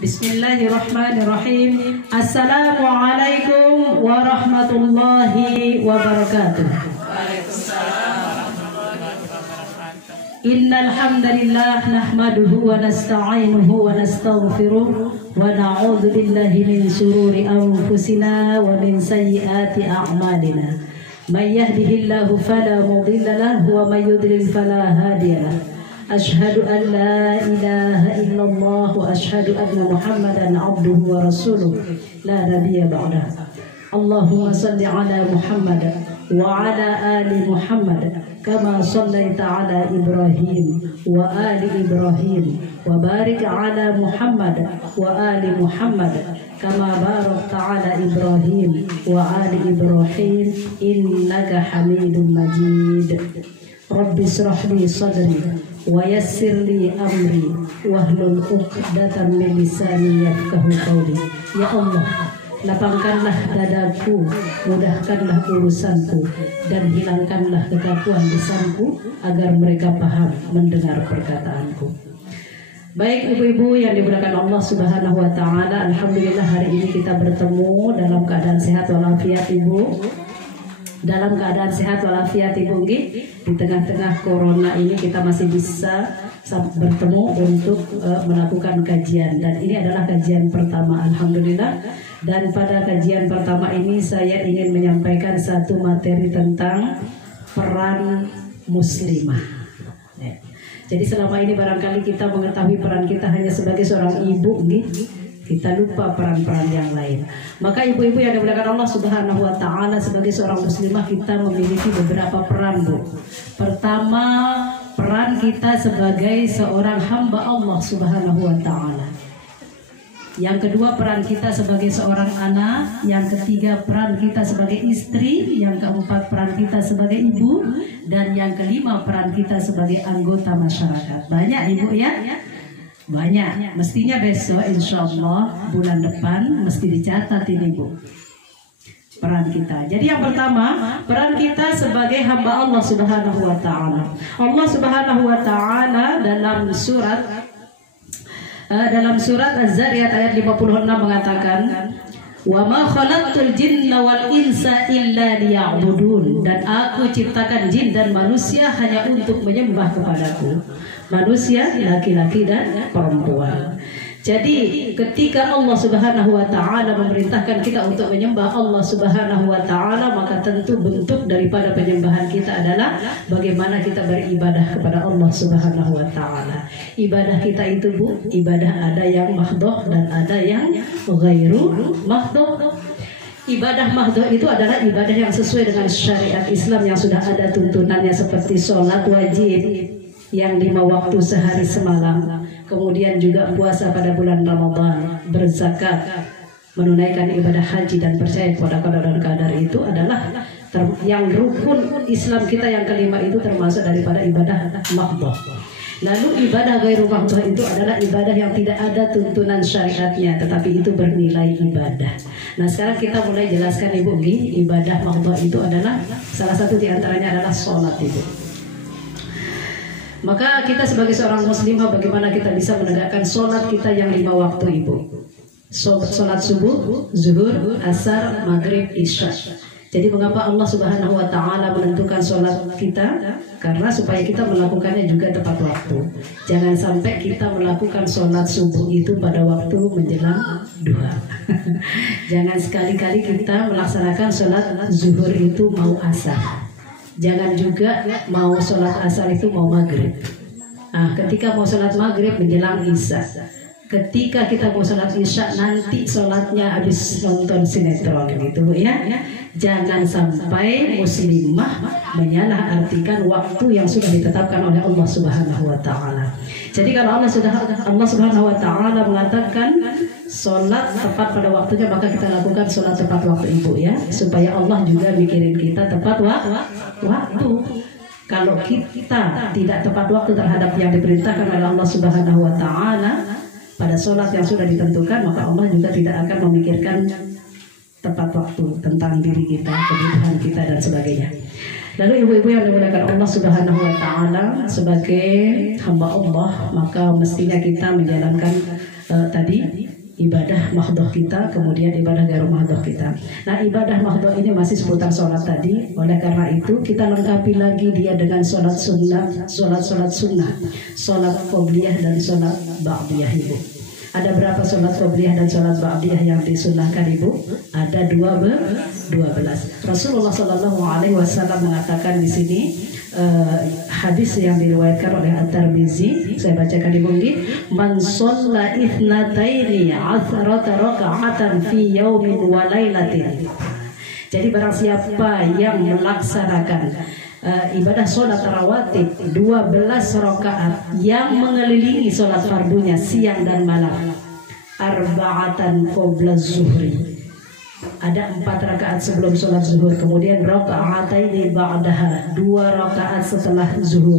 Bismillahirrahmanirrahim. Assalamualaikum warahmatullahi wabarakatuh. Innal hamdalillah nahmaduhu wa nasta'inuhu wa nastaghfiruh wa na'udzu billahi min shururi anfusina wa min sayyiati a'malina. May yahdihillahu fala mudilla lahu wa may yudlil fala hadiya lahu. Ashhadu an la ilaha illallah wa ashhadu anna Muhammadan abduhu wa rasuluh la nabiyya ba'dah. Allahumma salli ala Muhammad wa ala ali Muhammad kama sallaita ala Ibrahim wa ali Ibrahim wa barik ala Muhammad wa ali Muhammad kama barakta ala Ibrahim wa ali Ibrahim innaka Hamidum Majid. Rabbi israh li sadri wa yassir li amri wahlul 'uqdatam min lisani yafqahu qawli. Ya Allah, lapangkanlah dadaku, mudahkanlah urusanku, dan hilangkanlah kekakuan lisanku agar mereka paham mendengar perkataanku. Baik ibu-ibu yang dimuliakan Allah Subhanahu wa taala, alhamdulillah hari ini kita bertemu dalam keadaan sehat walafiat ibu. Dalam keadaan sehat walafiat ibu, di tengah-tengah corona ini kita masih bisa bertemu untuk melakukan kajian, dan ini adalah kajian pertama alhamdulillah. Dan pada kajian pertama ini saya ingin menyampaikan satu materi tentang peran muslimah. Jadi selama ini barangkali kita mengetahui peran kita hanya sebagai seorang ibu, kita lupa peran-peran yang lain. Maka ibu-ibu yang dimuliakan Allah Subhanahu wa taala, sebagai seorang muslimah kita memiliki beberapa peran, Bu. Pertama, peran kita sebagai seorang hamba Allah Subhanahu wa taala. Yang kedua, peran kita sebagai seorang anak. Yang ketiga, peran kita sebagai istri. Yang keempat, peran kita sebagai ibu. Dan yang kelima, peran kita sebagai anggota masyarakat. Banyak ibu ya? Banyak. Mestinya besok insya Allah bulan depan mesti dicatat ini, Bu, peran kita. Jadi yang pertama, peran kita sebagai hamba Allah Subhanahu wa taala. Allah Subhanahu wa taala dalam surat Az-Zariyat ayat 56 mengatakan, "Wa ma khalaqtul jinna wal insa illa liya'budun." Dan aku ciptakan jin dan manusia hanya untuk menyembah kepadaku. Manusia laki-laki dan perempuan. Jadi ketika Allah Subhanahu wa taala memerintahkan kita untuk menyembah Allah Subhanahu wa taala, maka tentu bentuk daripada penyembahan kita adalah bagaimana kita beribadah kepada Allah Subhanahu wa taala. Ibadah kita itu, Bu, ibadah ada yang mahdhah dan ada yang ghairu mahdhah. Ibadah mahdhah itu adalah ibadah yang sesuai dengan syariat Islam yang sudah ada tuntunannya, seperti sholat wajib yang 5 waktu sehari semalam, kemudian juga puasa pada bulan Ramadan, berzakat, menunaikan ibadah haji dan percaya kepada qada dan qadar. Itu adalah yang rukun Islam kita yang kelima, itu termasuk daripada ibadah mahdhah. Lalu ibadah ghairu mahdhah itu adalah ibadah yang tidak ada tuntunan syariatnya, tetapi itu bernilai ibadah. Nah, sekarang kita mulai jelaskan ibu, ibadah mahdhah itu adalah salah satu diantaranya adalah sholat, ibu. Maka kita sebagai seorang muslimah, bagaimana kita bisa menegakkan sholat kita yang 5 waktu, ibu? Sholat subuh, zuhur, asar, maghrib, isya. Jadi mengapa Allah Subhanahu wa taala menentukan sholat kita? Karena supaya kita melakukannya juga tepat waktu. Jangan sampai kita melakukan sholat subuh itu pada waktu menjelang duha. Jangan sekali-kali kita melaksanakan sholat zuhur itu mau asar. Jangan juga mau sholat asar itu mau maghrib. Nah, ketika mau sholat maghrib menjelang isya. Ketika kita mau sholat isya nanti sholatnya habis nonton sinetron gitu ya. Jangan sampai muslimah menyalahartikan waktu yang sudah ditetapkan oleh Allah Subhanahu wa taala. Jadi kalau Allah Subhanahu wa taala mengatakan sholat tepat pada waktunya, maka kita lakukan sholat tepat waktu, ibu ya, supaya Allah juga mikirin kita tepat waktu. Kalau kita tidak tepat waktu terhadap yang diperintahkan oleh Allah Subhanahu wa taala pada sholat yang sudah ditentukan, maka Allah juga tidak akan memikirkan tepat waktu tentang diri kita, kebutuhan kita dan sebagainya. Lalu ibu-ibu yang dimuliakan Allah Subhanahu wa taala, sebagai hamba Allah, maka mestinya kita menjalankan ibadah mahdhah kita, kemudian ibadah gairu mahdhah kita. Nah, ibadah mahdhah ini masih seputar sholat tadi. Oleh karena itu kita lengkapi lagi dia dengan sholat sunnah, sholat sunnah, sholat qobliyah dan sholat ba'diyah, Ibu. Ada berapa sholat qobliyah dan sholat ba'diyah yang disunnahkan, Ibu? Ada 12. Rasulullah Shallallahu Alaihi Wasallam mengatakan di sini, hadis yang diriwayatkan oleh At-Tirmizi, saya bacakan di bawah. Man shalla ithnataini asrata raka'atan fi yaumin wa lailatin. Jadi barang siapa yang melaksanakan ibadah sholat rawatib 12 rakaat yang mengelilingi sholat fardunya siang dan malam, arba'atan qabla zuhri, ada 4 rakaat sebelum sholat zuhur, kemudian raka'ataini ba'daha, 2 rakaat setelah zuhur,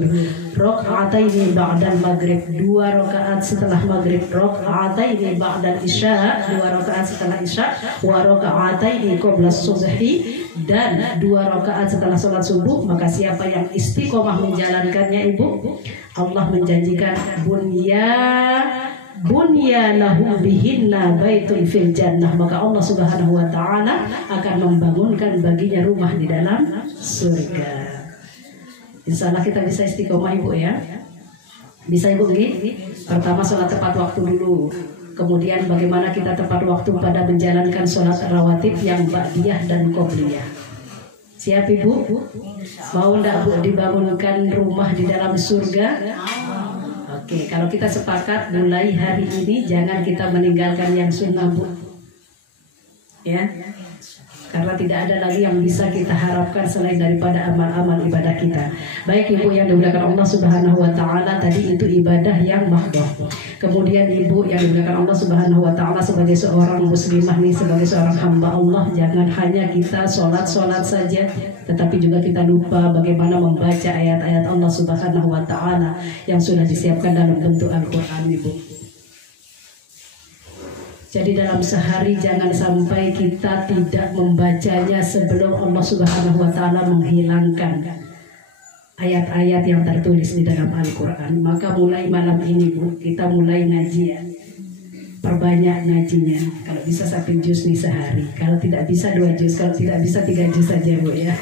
raka'ataini ba'dal maghrib, 2 rakaat setelah maghrib, raka'ataini ba'dal isya, 2 rakaat setelah isya, wa raka'ataini qabla subhi, dan 2 rakaat setelah sholat subuh. Maka siapa yang istiqomah menjalankannya, Ibu, Allah menjanjikan bunya lahum bihinna baitun fil jannah, maka Allah Subhanahu wa taala akan membangunkan baginya rumah di dalam surga. Insyaallah kita bisa istiqomah, Ibu, ya. Bisa, Ibu, nggih? Pertama sholat tepat waktu dulu. Kemudian bagaimana kita tepat waktu pada menjalankan sholat rawatib yang ba'diyah dan qobliyah. Siap, Ibu? Mau enggak, Bu, dibangunkan rumah di dalam surga? Oke, kalau kita sepakat mulai hari ini jangan kita meninggalkan yang sunnah, Bu. Ya, karena tidak ada lagi yang bisa kita harapkan selain daripada amal-amal ibadah kita. Baik, Ibu yang dimuliakan Allah Subhanahu wa taala, tadi itu ibadah yang mahdhah. Kemudian, Ibu yang dimuliakan Allah Subhanahu wa taala, sebagai seorang muslimah nih, sebagai seorang hamba Allah, jangan hanya kita sholat saja, tetapi juga kita lupa bagaimana membaca ayat-ayat Allah Subhanahu wa taala yang sudah disiapkan dalam bentuk Al-Qur'an, Ibu. Jadi dalam sehari jangan sampai kita tidak membacanya sebelum Allah Subhanahu wa taala menghilangkan ayat-ayat yang tertulis di dalam Al-Qur'an. Maka mulai malam ini, Bu, kita mulai ngaji, ya. Perbanyak ngajinya. Kalau bisa 1 juz nih sehari. Kalau tidak bisa 2 juz, kalau tidak bisa 3 juz saja, Bu, ya.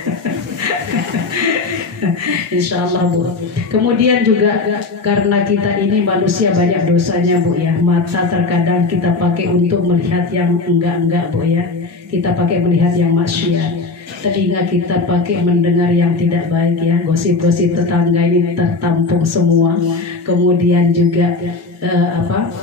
Insya Allah, Bu. Kemudian juga karena kita ini manusia banyak dosanya, Bu, ya. Mata terkadang kita pakai untuk melihat yang enggak, Bu, ya. Kita pakai melihat yang maksiat. Telinga kita pakai mendengar yang tidak baik, ya. Gosip-gosip tetangga ini tertampung semua. Kemudian juga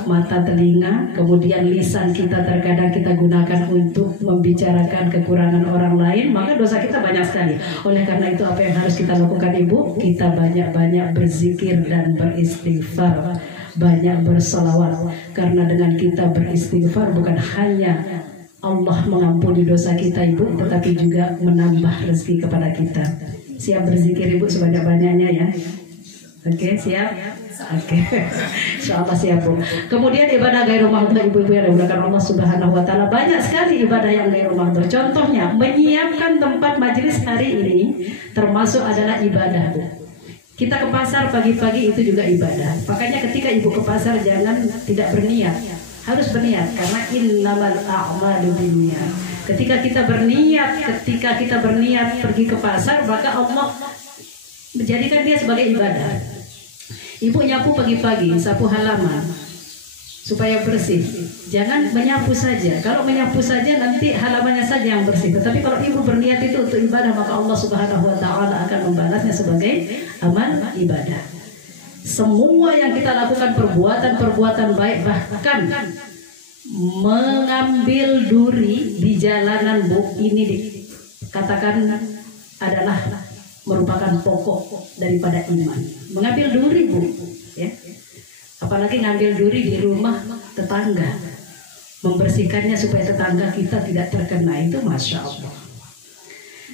mata, telinga, kemudian lisan kita terkadang kita gunakan untuk membicarakan kekurangan orang lain, maka dosa kita banyak sekali. Oleh karena itu apa yang harus kita lakukan, Ibu? Kita banyak-banyak berzikir dan beristighfar, banyak bersalawat, karena dengan kita beristighfar bukan hanya Allah mengampuni dosa kita, Ibu, tetapi juga menambah rezeki kepada kita. Siap berzikir, Ibu, sebanyak-banyaknya, ya. Oke, siap? Oke, insyaallah siap, Bu. Kemudian ibadah gairu mahdhah, Ibu-ibu yang dimuliakan Allah Subhanahu wa taala, banyak sekali ibadah yang gairu mahdhah. Contohnya menyiapkan tempat majelis hari ini termasuk adalah ibadah, Bu. Kita ke pasar pagi-pagi itu juga ibadah. Makanya ketika Ibu ke pasar jangan tidak berniat, harus berniat, karena innamal a'malu binniyat. Ketika kita berniat pergi ke pasar, maka Allah menjadikan dia sebagai ibadah. Ibu nyapu pagi-pagi, sapu halaman supaya bersih. Jangan menyapu saja. Kalau menyapu saja nanti halamannya saja yang bersih. Tetapi kalau Ibu berniat itu untuk ibadah, maka Allah Subhanahu wa taala akan membalasnya sebagai amal ibadah. Semua yang kita lakukan perbuatan baik, bahkan mengambil duri di jalanan, Bu, ini dikatakan adalah merupakan pokok daripada iman. Mengambil duri, Bu, ya. Apalagi ngambil duri di rumah tetangga, membersihkannya supaya tetangga kita tidak terkena, itu Masya Allah.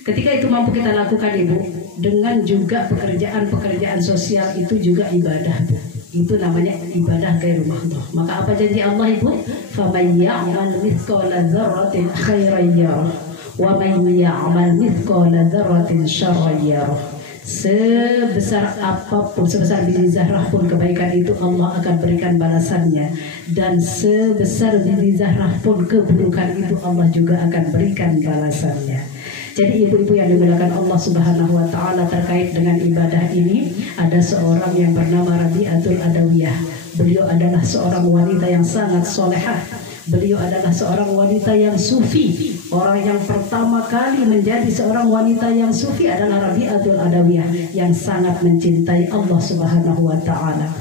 Ketika itu mampu kita lakukan, Ibu, dengan juga pekerjaan sosial itu juga ibadah, Bu. Itu namanya ibadah gairu mahdhah. Maka apa janji Allah, Ibu? Faman ya'mal mithqala dzarratin khairan yarah wa man ya'mal mithqala dzarratin syarran yarah. Sebesar apapun, sebesar biji zarrah pun kebaikan itu Allah akan berikan balasannya, dan sebesar biji zarrah pun keburukan itu Allah juga akan berikan balasannya. Jadi ibu-ibu yang dimuliakan Allah Subhanahu wa taala, terkait dengan ibadah ini ada seorang yang bernama Rabi'atul Adawiyah. Beliau adalah seorang wanita yang sangat solehah. Beliau adalah seorang wanita yang sufi. Orang yang pertama kali menjadi seorang wanita yang sufi adalah Rabi'atul Adawiyah, yang sangat mencintai Allah Subhanahu wa taala.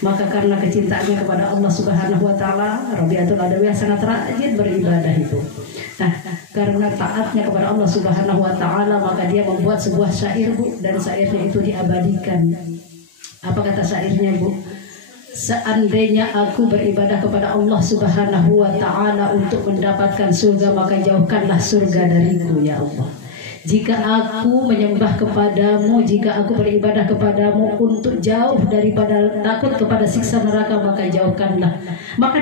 Maka karena kecintaannya kepada Allah Subhanahu wa taala, Rabi'atul Adawiyah sangat rajin beribadah itu. Nah, karena taatnya kepada Allah Subhanahu wa taala, maka dia membuat sebuah syair, Bu, dan syairnya itu diabadikan. Apa kata syairnya, Bu? Seandainya aku beribadah kepada Allah Subhanahu wa taala untuk mendapatkan surga, maka jauhkanlah surga dariku ya Allah. Jika aku menyembah kepadamu, jika aku beribadah kepadamu untuk jauh daripada takut kepada siksa neraka, maka jauhkanlah, maka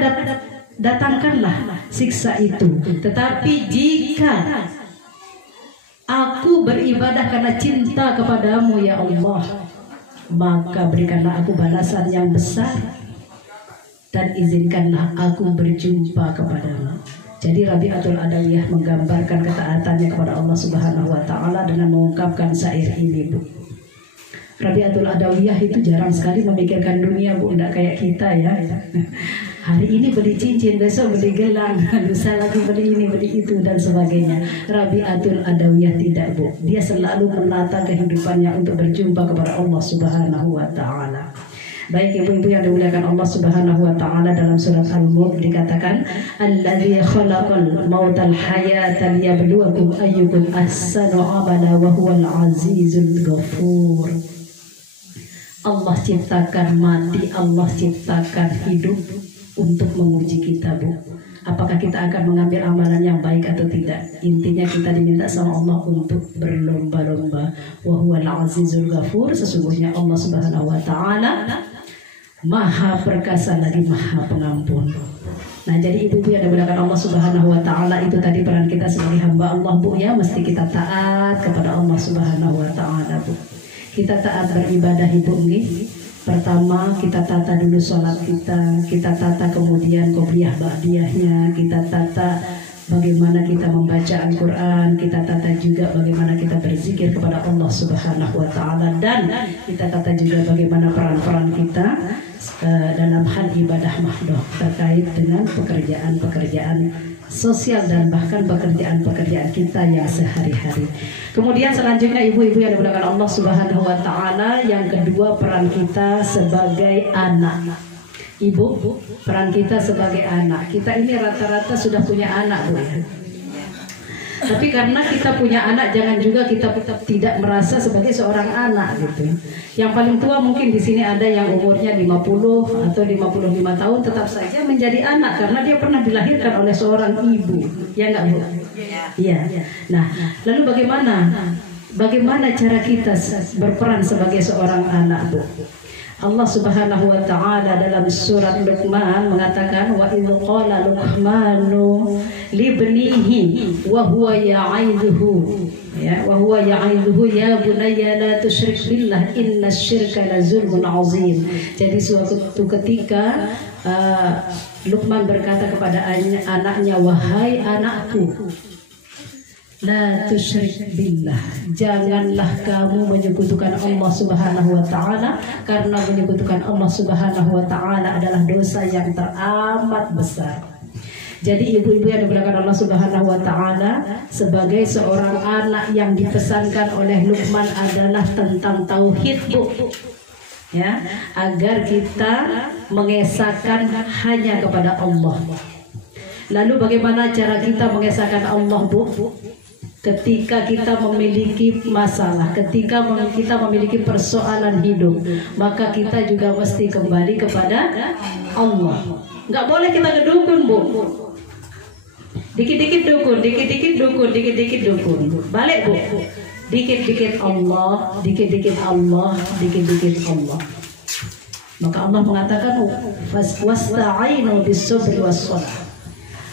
datangkanlah siksa itu. Tetapi jika aku beribadah karena cinta kepadamu ya Allah, maka berikanlah aku balasan yang besar dan izinkanlah aku berjumpa kepadamu. Jadi Rabi'atul Adawiyah menggambarkan ketaatannya kepada Allah Subhanahu wa taala dengan mengungkapkan syair ini, Bu. Rabi'atul Adawiyah itu jarang sekali memikirkan dunia, Bu, enggak kayak kita ya. Hari ini beli cincin, besok beli gelang, lusa lagi beli ini, beli itu, dan sebagainya. Rabi'atul Adawiyah tidak, Bu. Dia selalu menata kehidupannya untuk berjumpa kepada Allah Subhanahu wa taala. Baik ibu-ibu yang dimuliakan Allah Subhanahu wa taala, dalam surat Al-Mulk dikatakan, "Allazi khalaqal mautal hayata liyabluwakum ayyukum ahsanu amala wa huwal azizul ghafur." Allah ciptakan mati, Allah ciptakan hidup untuk menguji kita, Bu. Apakah kita akan mengambil amalan yang baik atau tidak? Intinya kita diminta sama Allah untuk berlomba-lomba. Wa huwal azizul ghafur, sesungguhnya Allah Subhanahu wa taala Maha perkasa lagi Maha pengampun. Nah, jadi ibu-ibu yang dimuliakan Allah Subhanahu wa taala, itu tadi peran kita sebagai hamba Allah, Bu, ya, mesti kita taat kepada Allah Subhanahu wa taala, Bu. Kita taat beribadah, Ibu, nggih. Pertama kita tata dulu sholat kita tata kemudian qobliyah ba'diyahnya, kita tata bagaimana kita membaca Al-Quran, kita tata juga bagaimana kita berzikir kepada Allah Subhanahu wa taala, dan kita tata juga bagaimana peran-peran kita dalam hal ibadah mahdoh terkait dengan pekerjaan-pekerjaan sosial dan bahkan pekerjaan-pekerjaan kita yang sehari-hari. Kemudian selanjutnya ibu-ibu yang dimuliakan Allah Subhanahu wa taala, yang kedua peran kita sebagai anak. Ibu, peran kita sebagai anak. Kita ini rata-rata sudah punya anak, Bu. Tapi karena kita punya anak, jangan juga kita tidak merasa sebagai seorang anak gitu. Yang paling tua mungkin di sini ada yang umurnya 50 atau 55 tahun tetap saja menjadi anak karena dia pernah dilahirkan oleh seorang ibu. Ya enggak, Bu? Iya. Nah, lalu bagaimana cara kita berperan sebagai seorang anak, Bu? Allah Subhanahu wa taala dalam surat Luqman mengatakan, wa idz qala Luqmanu libnihi wa huwa ya'idhuhu ya ya bunayya la tusyrik billah innasyirka la zulmun azim. Jadi suatu ketika Luqman berkata kepada anaknya, wahai anakku, la tusyrik billah, janganlah kamu menyekutukan Allah Subhanahu wa taala, karena menyekutukan Allah Subhanahu wa taala adalah dosa yang teramat besar. Jadi ibu-ibu yang dimuliakan Allah Subhanahu wa taala, sebagai seorang anak yang dipesankan oleh Luqman adalah tentang tauhid, Bu. Ya, agar kita mengesahkan hanya kepada Allah. Lalu bagaimana cara kita mengesahkan Allah, Bu? Ketika kita memiliki masalah, ketika kita memiliki persoalan hidup, maka kita juga mesti kembali kepada Allah. Nggak boleh kita ngedukun, Bu. Dikit-dikit dukun, dikit-dikit dukun, dikit-dikit dukun. Balik, Bu. Dikit-dikit Allah, dikit-dikit Allah, dikit-dikit Allah. Maka Allah mengatakan, wasta'inu bis-sabri was-shalah.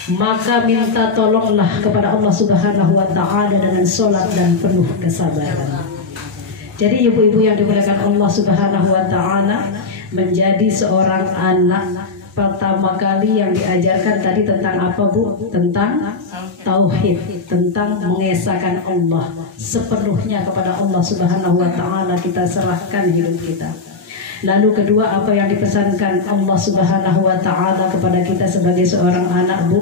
Maka minta tolonglah kepada Allah Subhanahu wa taala dengan sholat dan penuh kesabaran. Jadi ibu-ibu yang dimuliakan Allah Subhanahu wa taala, menjadi seorang anak pertama kali yang diajarkan tadi tentang apa Bu? Tentang tauhid, tentang mengesahkan Allah sepenuhnya kepada Allah Subhanahu wa taala, kita serahkan hidup kita. Lalu kedua, apa yang dipesankan Allah Subhanahu wa taala kepada kita sebagai seorang anak Bu?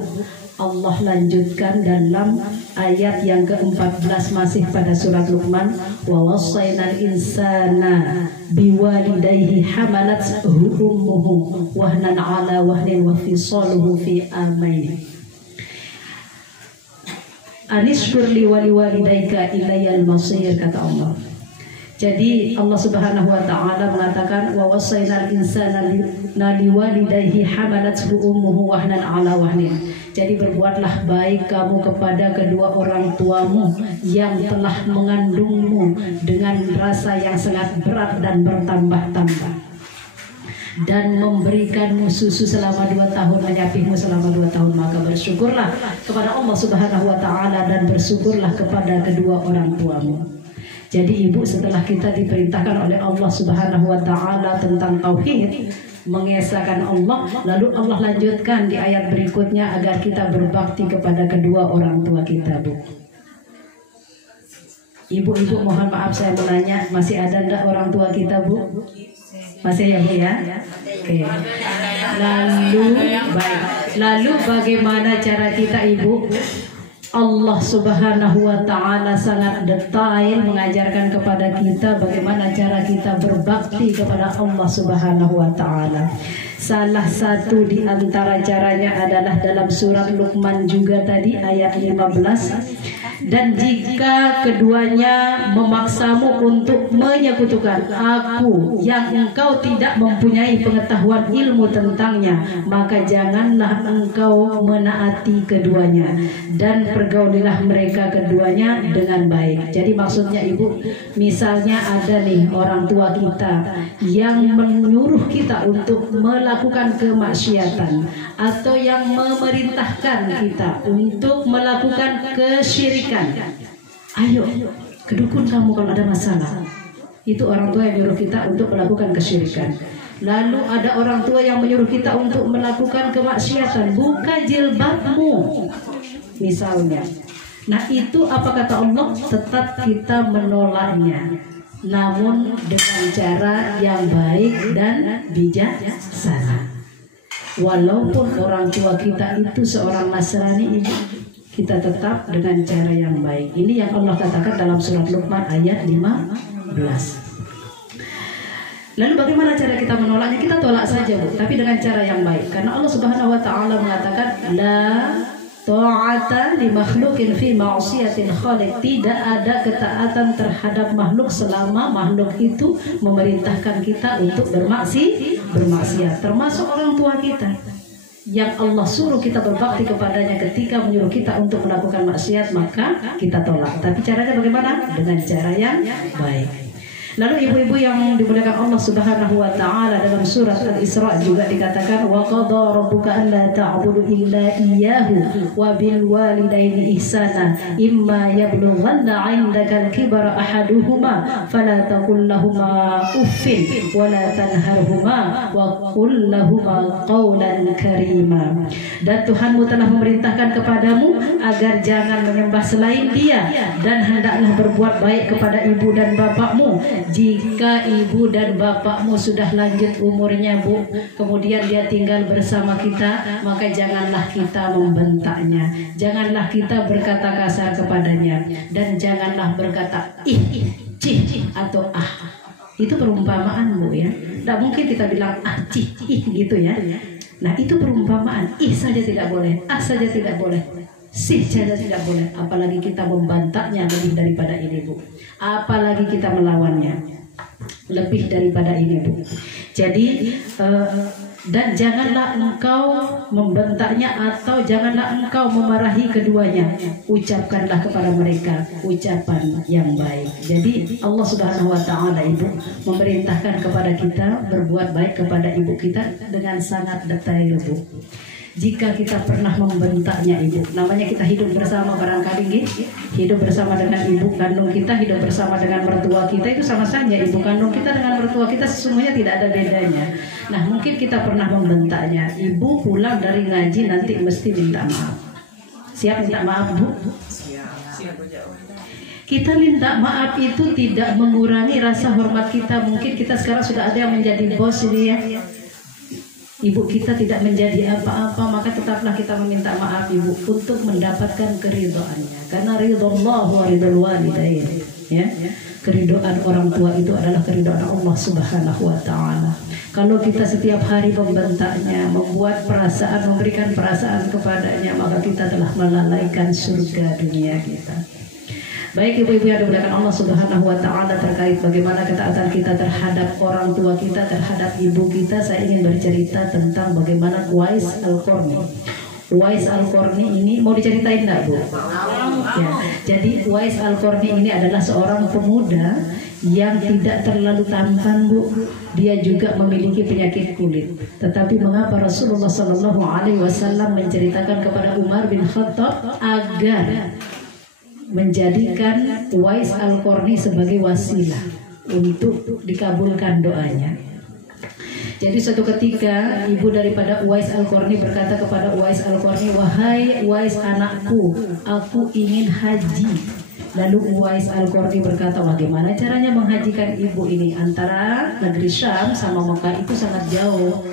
Allah lanjutkan dalam ayat yang ke-14 masih pada surat Luqman, wa wassaynal insana biwalidayhi hamalathu ummuhu wahnan ala wahnin wa fisaluhu fi amaini anishkur li waliwalidayka ilayal masir, kata Allah. Jadi Allah Subhanahu wa taala mengatakan wa wassaynal insana liwalidayhi hamalathu ummuhu wahnan ala wahnin. Jadi berbuatlah baik kamu kepada kedua orang tuamu yang telah mengandungmu dengan rasa yang sangat berat dan bertambah-tambah, dan memberikanmu susu selama 2 tahun, menyapihmu selama 2 tahun. Maka bersyukurlah kepada Allah Subhanahu wa taala dan bersyukurlah kepada kedua orang tuamu. Jadi ibu, setelah kita diperintahkan oleh Allah Subhanahu wa taala tentang tauhid, mengesahkan Allah, lalu Allah lanjutkan di ayat berikutnya agar kita berbakti kepada kedua orang tua kita, Bu. Ibu-ibu, mohon maaf saya menanya, masih ada enggak orang tua kita, Bu? Masih ya, Bu ya? Oke. Lalu bagaimana cara kita, Ibu? Allah Subhanahu wa taala sangat detail mengajarkan kepada kita bagaimana cara kita berbakti kepada Allah Subhanahu wa taala. Salah satu di antara caranya adalah dalam surat Luqman juga tadi ayat 15. Dan jika keduanya memaksamu untuk menyekutukan aku yang engkau tidak mempunyai pengetahuan ilmu tentangnya, maka janganlah engkau menaati keduanya, dan pergaulilah mereka keduanya dengan baik. Jadi maksudnya ibu, misalnya ada nih orang tua kita yang menyuruh kita untuk melakukan kemaksiatan, atau yang memerintahkan kita untuk melakukan kesyirikan. Ayo ke dukun kamu kalau ada masalah. Itu orang tua yang menyuruh kita untuk melakukan kesyirikan. Lalu ada orang tua yang menyuruh kita untuk melakukan kemaksiatan, buka jilbabmu misalnya. Nah itu apa kata Allah? Tetap kita menolaknya, namun dengan cara yang baik dan bijaksana. Walaupun orang tua kita itu seorang Nasrani, kita tetap dengan cara yang baik. Ini yang Allah katakan dalam surat Luqman ayat 15. Lalu bagaimana cara kita menolaknya? Kita tolak saja, Bu, tapi dengan cara yang baik. Karena Allah Subhanahu wa taala mengatakan la ta'ata li makhluqin fi ma'siyatil khaliq. Tidak ada ketaatan terhadap makhluk selama makhluk itu memerintahkan kita untuk bermaksiat, termasuk orang tua kita. Yang Allah suruh kita berbakti kepadanya ketika menyuruh kita untuk melakukan maksiat, maka kita tolak. Tapi caranya bagaimana? Dengan cara yang baik. Lalu ibu-ibu yang dimuliakan Allah Subhanahu wa taala, dalam surat Al-Isra juga dikatakan wa qadha rabbuka alla ta'budu illa iyyahu wa bil walidaini ihsana imma yablughanna 'indaka al-kibara ahaduhuma fala taqul lahumā uffin wa la tanharhumā wa qul lahumā qawlan karīmā. Dan Tuhanmu telah memerintahkan kepadamu agar jangan menyembah selain Dia, dan hendaklah berbuat baik kepada ibu dan bapakmu. Jika ibu dan bapakmu sudah lanjut umurnya, Bu, kemudian dia tinggal bersama kita, maka janganlah kita membentaknya, janganlah kita berkata kasar kepadanya, dan janganlah berkata ih, cih, atau ah. Itu perumpamaan, Bu ya. Tidak mungkin kita bilang ah, cih, ih gitu ya. Nah itu perumpamaan. Ih saja tidak boleh, ah saja tidak boleh, sih saja tidak boleh. Apalagi kita membantahnya lebih daripada ini, Bu. Apalagi kita melawannya lebih daripada ini, Bu. Jadi dan janganlah engkau membentaknya atau janganlah engkau memarahi keduanya. Ucapkanlah kepada mereka ucapan yang baik. Jadi Allah Subhanahu wa taala, Ibu, memerintahkan kepada kita berbuat baik kepada ibu kita dengan sangat detail, Bu. jika kita pernah membentaknya ibu. Namanya kita hidup bersama barangkali, hidup bersama dengan ibu kandung kita, hidup bersama dengan mertua kita, itu sama saja. Ibu kandung kita dengan mertua kita sesungguhnya tidak ada bedanya. Nah, mungkin kita pernah membentaknya. Ibu pulang dari ngaji nanti mesti minta maaf. Siap minta maaf, Bu? Kita minta maaf itu tidak mengurangi rasa hormat kita. Mungkin kita sekarang sudah ada yang menjadi bos ini ya. Ibu kita tidak menjadi apa-apa, maka tetaplah kita meminta maaf ibu untuk mendapatkan keridhaannya. Karena ridhullah wa ridhul walidain, ya. Keridhaan orang tua itu adalah keridhaan Allah Subhanahu wa taala. Kalau kita setiap hari membentaknya, membuat perasaan, memberikan perasaan kepadanya, maka kita telah melalaikan surga dunia kita. Baik ibu-ibu yang dimuliakan Allah Subhanahu wa taala, terkait bagaimana ketaatan kita terhadap orang tua kita, terhadap ibu kita, saya ingin bercerita tentang bagaimana Uwais Al-Qarni. Uwais Al-Qarni ini mau diceritain enggak, Bu? Ya. Jadi Uwais Al-Qarni ini adalah seorang pemuda yang tidak terlalu tampan, Bu. Dia juga memiliki penyakit kulit. Tetapi mengapa Rasulullah Shallallahu alaihi wasallam menceritakan kepada Umar bin Khattab agar menjadikan Uwais Al-Qarni sebagai wasilah untuk dikabulkan doanya. Jadi suatu ketika ibu daripada Uwais Al-Qarni berkata kepada Uwais Al-Qarni, "Wahai Uwais anakku, aku ingin haji." Lalu Uwais Al-Qarni berkata, "Bagaimana caranya menghajikan ibu ini? Antara negeri Syam sama Mekah itu sangat jauh."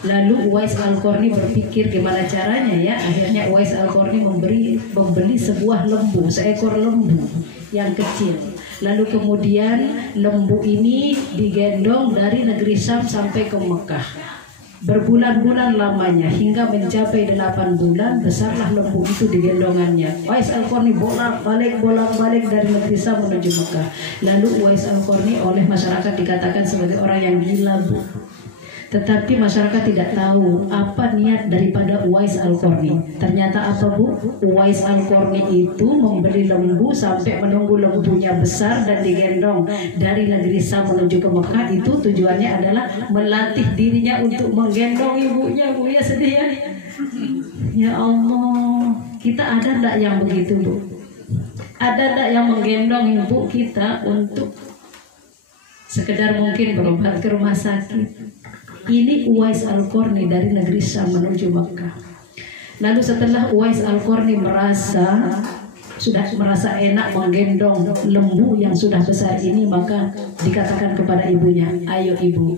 Lalu Uwais Al-Qarni berpikir gimana caranya ya. Akhirnya Uwais Al-Qarni membeli sebuah lembu, seekor lembu yang kecil. Lalu kemudian lembu ini digendong dari negeri Syam sampai ke Mekah. Berbulan-bulan lamanya hingga mencapai 8 bulan, besarlah lembu itu digendongannya. Uwais Al-Qarni bolak-balik dari negeri Syam menuju Mekah. Lalu Uwais Al-Qarni oleh masyarakat dikatakan sebagai orang yang gila, Bu. Tetapi masyarakat tidak tahu apa niat daripada Uwais Al-Qarni. Ternyata apa, Bu? Uwais Al-Qarni itu membeli lembu sampai menunggu lembunya besar dan digendong dari negeri Syam menuju ke Mekah. Itu tujuannya adalah melatih dirinya untuk menggendong ibunya, Bu. Ya sedih ya. Ya Allah, kita ada enggak yang begitu, Bu? Ada enggak yang menggendong ibu kita untuk sekedar mungkin berobat ke rumah sakit? Ini Uwais Al-Qarni dari negeri Syam menuju Mekah. Lalu setelah Uwais Al-Qarni sudah merasa enak menggendong lembu yang sudah besar ini, maka dikatakan kepada ibunya, "Ayo ibu,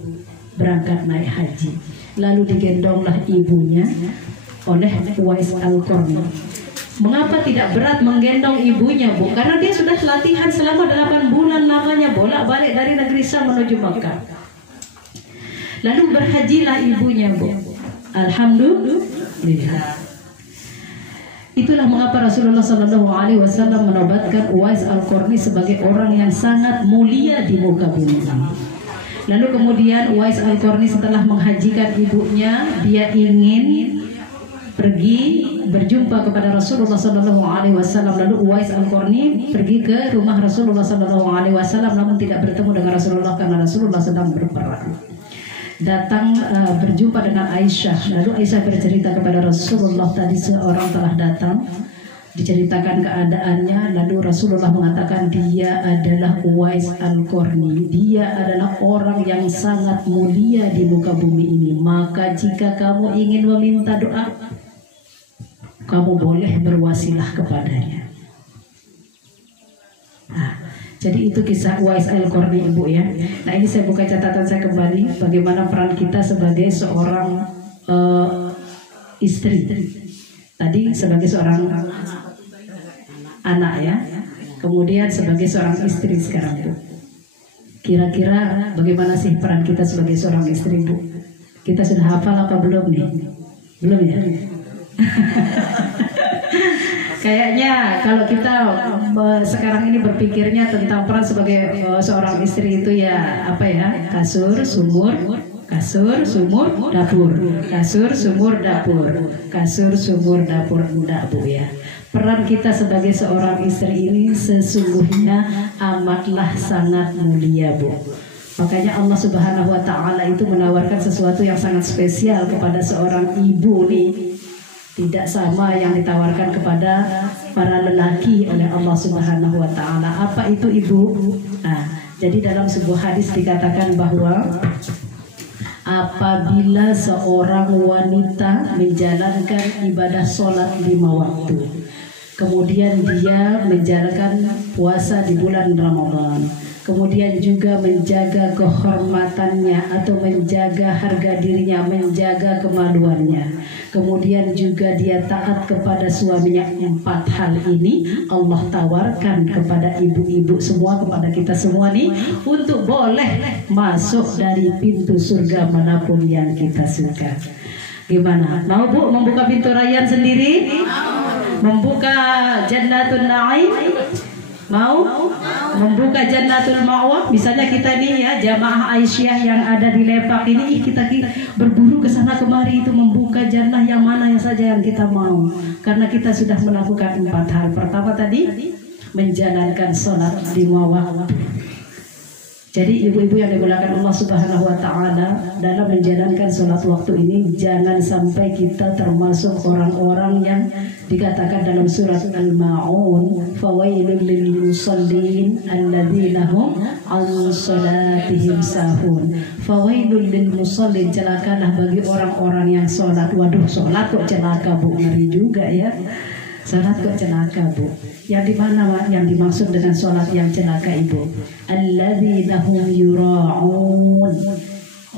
berangkat naik haji." Lalu digendonglah ibunya oleh Uwais Al-Qarni. Mengapa tidak berat menggendong ibunya, Bu? Karena dia sudah latihan selama 8 bulan lamanya bolak-balik dari negeri Syam menuju Mekah. Lalu berhajilah ibunya, Bu. Alhamdulillah. Itulah mengapa Rasulullah Shallallahu alaihi wasallam menobatkan Uwais Al-Qarni sebagai orang yang sangat mulia di muka bumi ini. Lalu kemudian Uwais Al-Qarni setelah menghajikan ibunya, dia ingin pergi berjumpa kepada Rasulullah Shallallahu alaihi wasallam. Lalu Uwais Al-Qarni pergi ke rumah Rasulullah Shallallahu alaihi wasallam, namun tidak bertemu dengan Rasulullah karena Rasulullah sedang berperang. Datang berjumpa dengan Aisyah. Lalu Aisyah bercerita kepada Rasulullah, tadi seorang telah datang, diceritakan keadaannya. Lalu Rasulullah mengatakan dia adalah Uwais Al-Qarni. Dia adalah orang yang sangat mulia di muka bumi ini. Maka jika kamu ingin meminta doa, kamu boleh berwasilah kepadanya. Nah, jadi itu kisah Uwais Al-Qarni, Ibu ya. Nah, ini saya buka catatan saya kembali bagaimana peran kita sebagai seorang istri. Tadi sebagai seorang anak ya. Kemudian sebagai seorang istri sekarang, Bu. Kira-kira bagaimana sih peran kita sebagai seorang istri, Bu? Kita sudah hafal apa belum nih? Belum ya? Kayaknya kalau kita sekarang ini berpikirnya tentang peran sebagai seorang istri itu ya apa ya, kasur, sumur, dapur, kasur, sumur, dapur, kasur, sumur, dapur, enggak, Bu ya. Peran kita sebagai seorang istri ini sesungguhnya amatlah sangat mulia, Bu. Makanya Allah Subhanahu wa Ta'ala itu menawarkan sesuatu yang sangat spesial kepada seorang ibu nih. Tidak sama yang ditawarkan kepada para lelaki oleh Allah Subhanahu wa Ta'ala. Apa itu ibu? Nah, jadi dalam sebuah hadis dikatakan bahwa apabila seorang wanita menjalankan ibadah sholat 5 waktu, kemudian dia menjalankan puasa di bulan Ramadan, kemudian juga menjaga kehormatannya atau menjaga harga dirinya, menjaga kemaluannya, kemudian juga dia taat kepada suaminya. 4 hal ini Allah tawarkan kepada ibu-ibu semua, kepada kita semua nih, untuk boleh masuk dari pintu surga manapun yang kita suka. Gimana? Mau Bu membuka pintu rayyan sendiri? Membuka Jannatul Na'im? Mau membuka Jannatul Ma'wa? Misalnya kita nih ya, jamaah Aisyah yang ada di Lepak ini, kita berburu ke sana kemari itu membuka jannah yang mana yang saja yang kita mau. Karena kita sudah melakukan 4 hal. Pertama tadi menjalankan sholat 5 waktu. Jadi ibu-ibu yang dimuliakan Allah Subhanahu wa Ta'ala, dalam menjalankan sholat waktu ini jangan sampai kita termasuk orang-orang yang dikatakan dalam surat Al-Ma'un, fawailul lil musallin alladzina hum 'an shalatihim sahun. Fawailul lil musallin, celakalah bagi orang-orang yang sholat. Waduh, sholat kok celaka Bu, ngeri juga ya. Sholat kok celaka Bu? Yang di mana yang dimaksud dengan sholat yang celaka Ibu? Alladzina hum yura'un.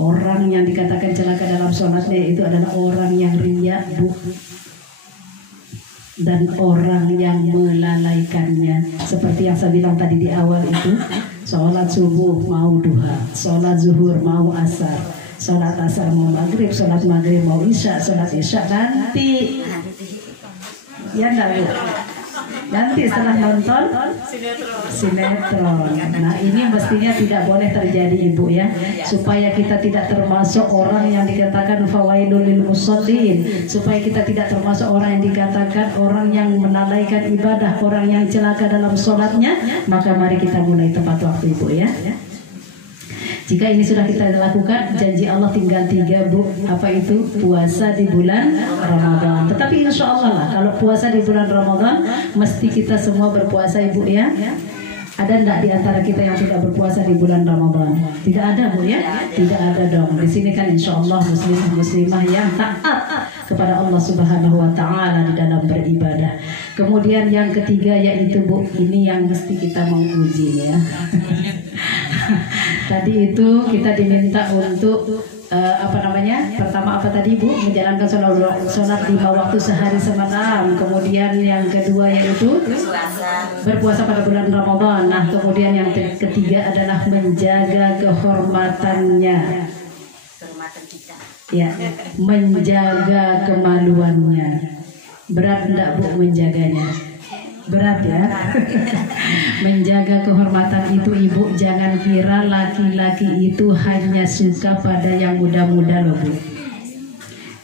Orang yang dikatakan celaka dalam sholatnya itu adalah orang yang riya Bu, dan orang yang melalaikannya. Seperti yang saya bilang tadi di awal itu, sholat subuh mau duha, sholat zuhur mau asar, sholat asar mau maghrib, sholat maghrib mau isya, sholat isya nanti. Ya enggak Bu? Nanti setelah nonton sinetron. Nah ini mestinya tidak boleh terjadi Ibu ya, supaya kita tidak termasuk orang yang dikatakan fawailul lil musallin, supaya kita tidak termasuk orang yang dikatakan orang yang melalaikan ibadah, orang yang celaka dalam sholatnya. Maka mari kita mulai tepat waktu Ibu ya. Jika ini sudah kita lakukan, janji Allah tinggal 3 Bu. Apa itu? Puasa di bulan Ramadan. Tetapi insya Allah lah, kalau puasa di bulan Ramadan, mesti kita semua berpuasa Ibu ya. Ada enggak di antara kita yang tidak berpuasa di bulan Ramadan? Tidak ada Bu ya? Tidak ada dong. Di sini kan insya Allah muslimah yang taat kepada Allah Subhanahu wa Ta'ala di dalam beribadah. Kemudian yang ketiga yaitu Bu, ini yang mesti kita mau uji ya. Tadi itu kita diminta untuk pertama apa tadi Bu? Menjalankan sholat 5 waktu sehari semalam. Kemudian yang kedua yaitu berpuasa pada bulan Ramadan. Nah kemudian yang ketiga adalah menjaga kehormatannya. Ya, menjaga kemaluannya. Berat enggak Bu menjaganya? Berat ya. Menjaga kehormatan itu Ibu, jangan kira laki-laki itu hanya suka pada yang muda-muda loh Bu.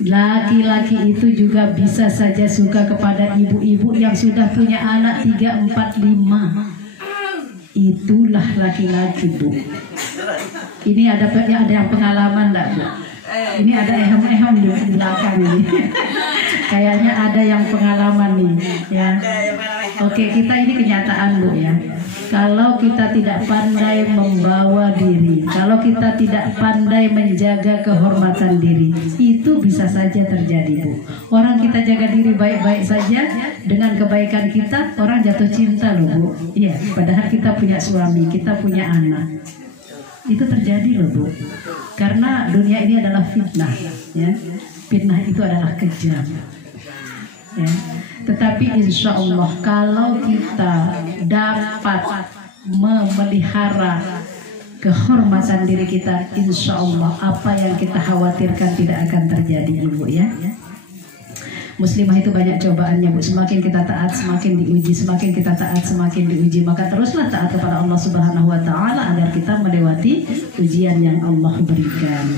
Laki-laki itu juga bisa saja suka kepada ibu-ibu yang sudah punya anak 3, 4, 5. Itulah laki-laki Bu. Ini ada yang pengalaman enggak Bu? Ini ada ehem-ehem di belakang ini. Kayaknya ada yang pengalaman nih ya. Oke, kita ini kenyataan Bu ya. Kalau kita tidak pandai membawa diri, kalau kita tidak pandai menjaga kehormatan diri, itu bisa saja terjadi Bu. Orang kita jaga diri baik-baik saja, dengan kebaikan kita orang jatuh cinta loh Bu. Iya, padahal kita punya suami, kita punya anak. Itu terjadi loh Bu. Karena dunia ini adalah fitnah ya. Fitnah itu adalah kejam. Ya. Tetapi insya Allah kalau kita dapat memelihara kehormatan diri kita, insya Allah apa yang kita khawatirkan tidak akan terjadi Ibu ya. Muslimah itu banyak cobaannya Bu. Semakin kita taat semakin diuji, semakin kita taat semakin diuji. Maka teruslah taat kepada Allah Subhanahu wa Ta'ala agar kita melewati ujian yang Allah berikan.